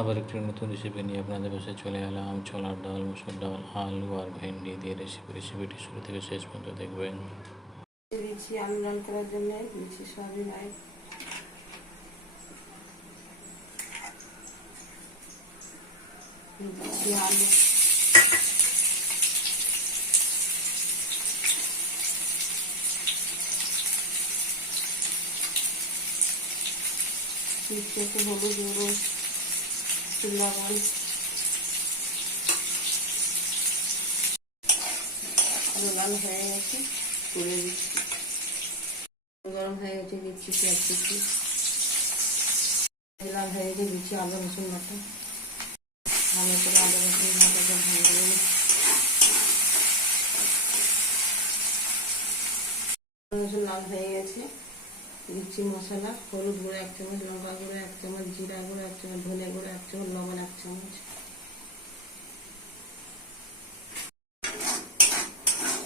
আবার একটি নতুন রেসিপি নিয়ে আপনাদের কাছে চলে এলাম। ছোলার ডাল, মসুর ডাল, আলু আর ভেন্ডি দিয়ে রেসিপিটি শুরু থেকে শেষ পর্যন্ত দেখবেন। দিচ্ছি আলু রান করার জন্য দিচ্ছি সয়াবিন অয়েল, দিচ্ছি আলু, দিচ্ছি একটু হলুদ গুঁড়ো, লবণ, আলু লাল হয়ে গেছে তুলে দিচ্ছি। গরম হয়ে গেছে দিচ্ছি পেঁয়াজ কুচি, লাল হয়ে গেছে দিচ্ছি আদা রসুন বাটা, ভালো করে আদা রসুন বাটাটা ভালো রসুন লাল হয়ে গেছে দিচ্ছি মশলা, হলুদ গুঁড়ো 1 চামচ, লঙ্কা গুঁড়ো 1 চামচ, জিরা গুঁড়ো 1 চামচ, ধনে গুঁড়ো 1 চামচ, লবণ 1 চামচ।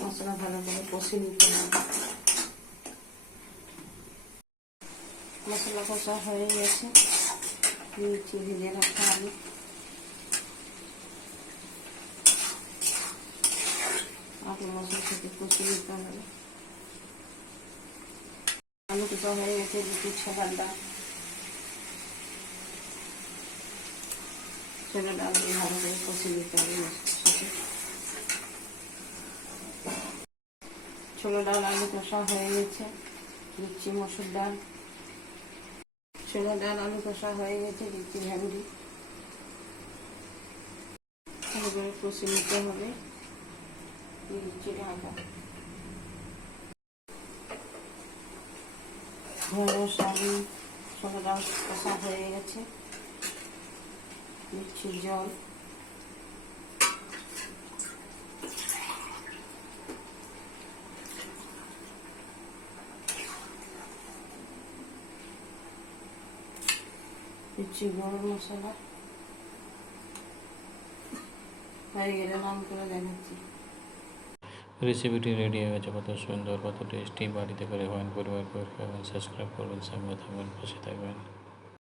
মশলা ভালো করে কষে নিতে হবে। মশলা কষা হয়ে গেছে দিচ্ছি ভেজে রাখা আলু, মশলার সাথে কষে নিতে হবে। আলু কষা হয়ে গেছে দিচ্ছি ছোলার ডাল, ছোলার ডাল দিয়ে ভালো করে কষে নিতে হবে। ছোলার ডাল আলু কষা হয়ে গেছে দিচ্ছি মসুর ডাল, ছোলার ডাল আলু কষা হয়ে গেছে দিচ্ছি ভেন্ডি, ভালো করে কষে নিতে হবে। দিচ্ছি ঢাকা, সয়াবিন ছোলার ডাল কষা হয়ে গেছে দিচ্ছি জল, দিচ্ছি গরম মশলা, হয়ে গেলে নাম করে দেখাচ্ছি। রেসিপিটি রেডি হয়ে গেছে। কত সুন্দর, কত টেস্টি। বাড়িতে করে হবেন, পরিবার করে খাবেন। সাবস্ক্রাইব করবেন, সঙ্গে থাকবেন, পাশে থাকবেন।